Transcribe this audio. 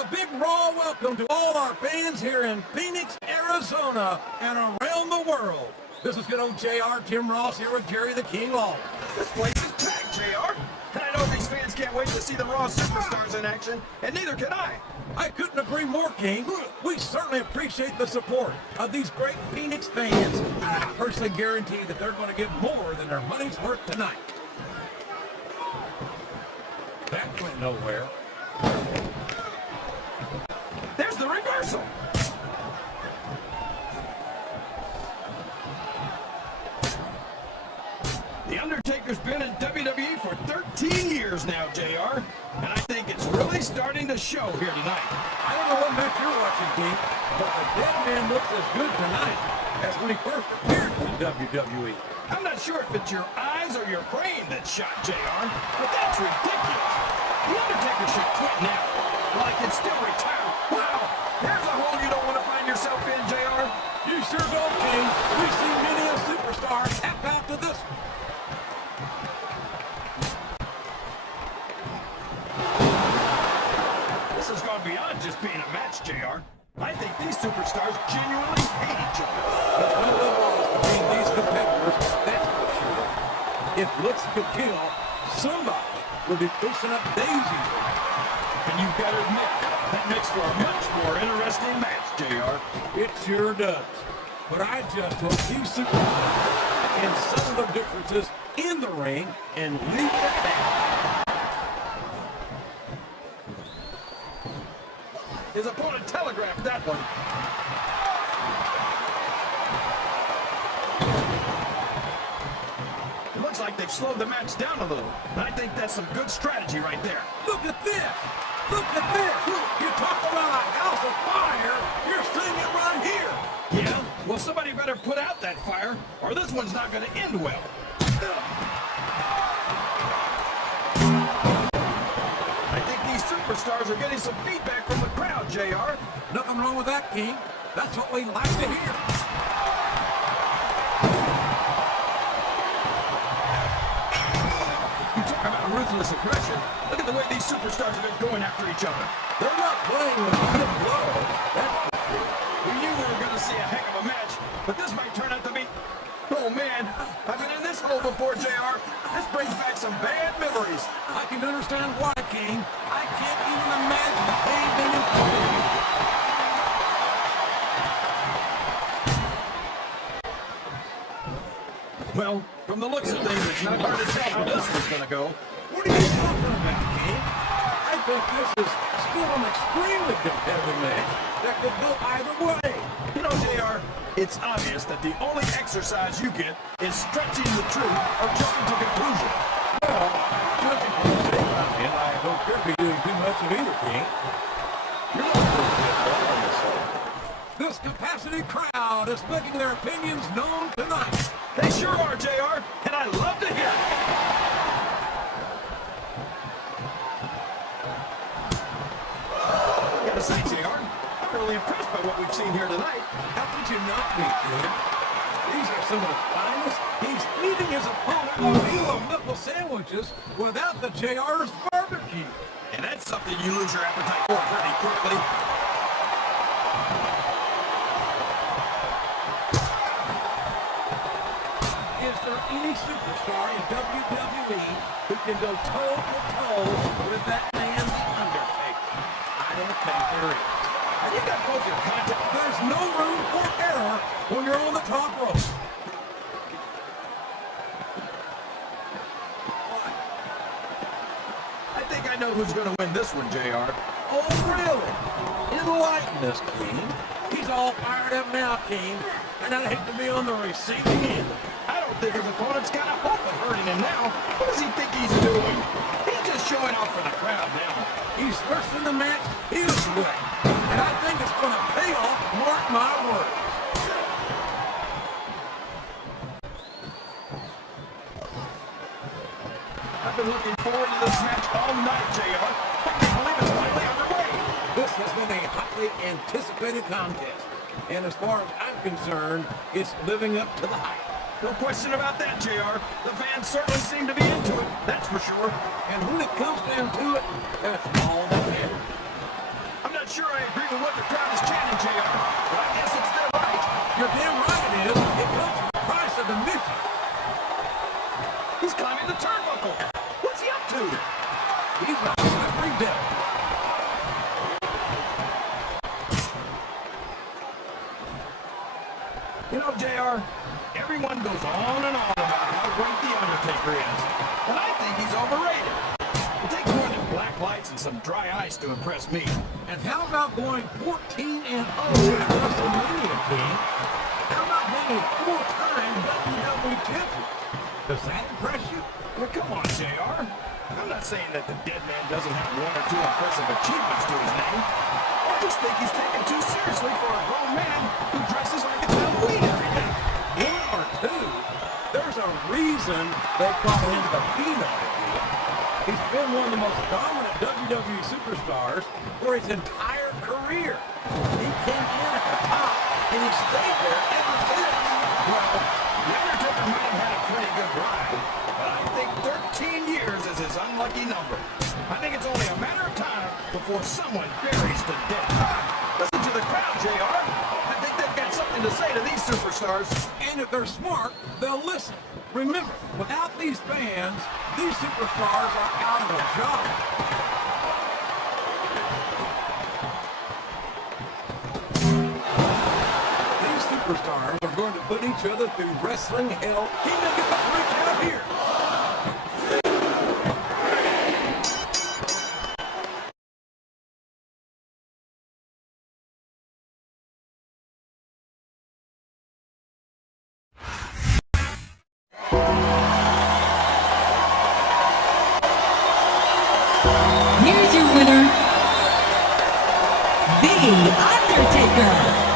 A big raw welcome to all our fans here in Phoenix, Arizona, and around the world. This is good old JR, Tim Ross here with Jerry the King Lawler. This place is packed, JR. And I know these fans can't wait to see the Raw superstars in action, and neither can I. I couldn't agree more, King. We certainly appreciate the support of these great Phoenix fans. I personally guarantee that they're going to give more than their money's worth tonight. That went nowhere. There's the reversal. The Undertaker's been in WWE for 13 years now, JR. And I think it's really starting to show here tonight. I don't know what match you're watching, King, but the dead man looks as good tonight as when he first appeared in WWE. I'm not sure if it's your eyes or your brain that shot, JR, but that's ridiculous. The Undertaker should quit now, while he can still retire. Wow, there's a hole you don't want to find yourself in, JR. You sure don't, King. We've seen many a superstar tap out to this one. This has gone beyond just being a match, JR. I think these superstars genuinely hate each other. There's no love lost between these competitors, that's for sure. If looks could kill, somebody will be pushing up daisies. And you've got to admit, that makes for a much more interesting match, JR. It sure does. But I just hope these superstars can settle their differences in the ring and leave it at that. His opponent telegraphed that one. It looks like they've slowed the match down a little. And I think that's some good strategy right there. Look at this! Look at this! You talk about a house of fire, you're seeing it right here! Yeah? Well, somebody better put out that fire, or this one's not going to end well. I think these superstars are getting some feedback from the crowd, JR. Nothing wrong with that, King. That's what we like to hear. You talk about ruthless aggression. Look at the way these superstars have been going after each other. They're not playing with good blows, that's for sure. We knew we were going to see a heck of a match, but this might turn out to be... Oh, man. I've been in this hole before, JR. This brings back some bad memories. I can understand why, King. I can't even imagine the pain being inflicted. Well, from the looks of things, it's not hard to tell how this one's going to go. What are you talking about, King? I think this is still an extremely competitive match that could go either way. You know, JR, it's obvious that the only exercise you get is stretching the truth or jumping to conclusion. Well, judging from the state I'm in, I don't care to be doing too much of either, King. You're not going to get better on this one. This capacity crowd is making their opinions known tonight. They sure are, JR, and I love to hear it. Gotta say, JR, I'm really impressed by what we've seen here tonight. How could you not be, King? These are some of the finest. He's feeding his opponent a meal of knuckle sandwiches without the JR's barbecue. And that's something you lose your appetite for pretty quickly. Is there any superstar in WWE who can go toe-to-toe with that man, The Undertaker? I don't think there is. And you got both your contact. There's no room for error when you're on the top rope. I think I know who's going to win this one, JR. Oh, really? Enlighten us, King. He's all fired up now, King, and I'd hate to be on the receiving end. I don't think his opponent's got a hope of hurting him now. What does he think he's doing? He's just showing off for the crowd now. He's first in the match, he's wet. And I think it's going to pay off, mark my words. I've been looking forward to this match all night, JR. I can't believe it's finally underway. This has been a hotly anticipated contest. And as far as I'm concerned, it's living up to the hype. No question about that, JR. The fans certainly seem to be into it, that's for sure. And when it comes down to it, that's all that matters. I'm sure I agree with what the crowd is chanting, JR, but I guess it's their right. You're damn right it is. It comes at the price of admission. He's climbing the turnbuckle. What's he up to? He's a slippery devil. You know, JR, everyone goes on and on about how great The Undertaker is, but I think he's overrated. It takes more than black lights and some dry ice to impress me. And how about going 14-0 at WrestleMania, King? How about being a four-time WWE champion? Does that impress you? Well, come on, JR. I'm not saying that the dead man doesn't have one or two impressive achievements to his name. I just think he's taken too seriously for a grown man who dresses like a Halloween every day. One or two? There's a reason they call him the Peanut. He's been one of the most dominant WWE superstars for his entire career. He came in at the top, and he stayed there ever since. Well, The Undertaker might have had a pretty good ride, but I think 13 years is his unlucky number. I think it's only a matter of time before someone buries the dead. Listen to the crowd, JR. I think they've got something to say to these superstars. And if they're smart, they'll listen. Remember, without these fans, these superstars are out of a job. These superstars are going to put each other through wrestling hell. He may get the freak out here. Here's your winner, The Undertaker.